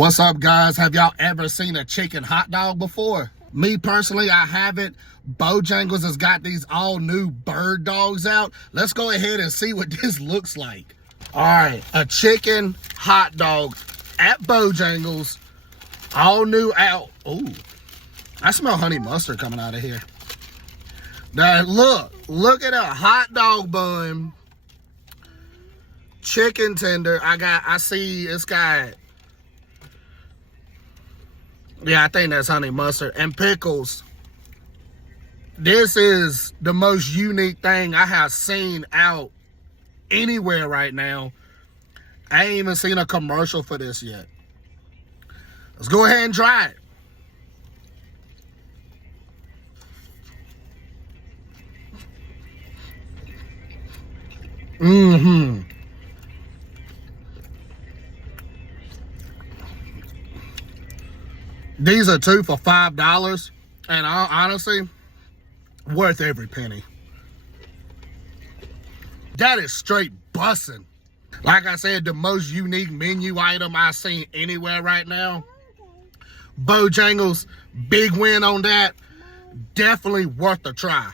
What's up, guys? Have y'all ever seen a chicken hot dog before? Me personally, I haven't. Bojangles has got these all new bird dogs out. Let's go ahead and see what this looks like. All right, a chicken hot dog at Bojangles, all new out. Ooh, I smell honey mustard coming out of here. Now look at a hot dog bun, chicken tender. I see it's got, yeah, I think that's honey mustard and pickles. This is the most unique thing I have seen out anywhere right now. I ain't even seen a commercial for this yet. Let's go ahead and try it. These are two for $5, and honestly, worth every penny. That is straight bussin'. Like I said, the most unique menu item I've seen anywhere right now. Bojangles, big win on that. Definitely worth a try.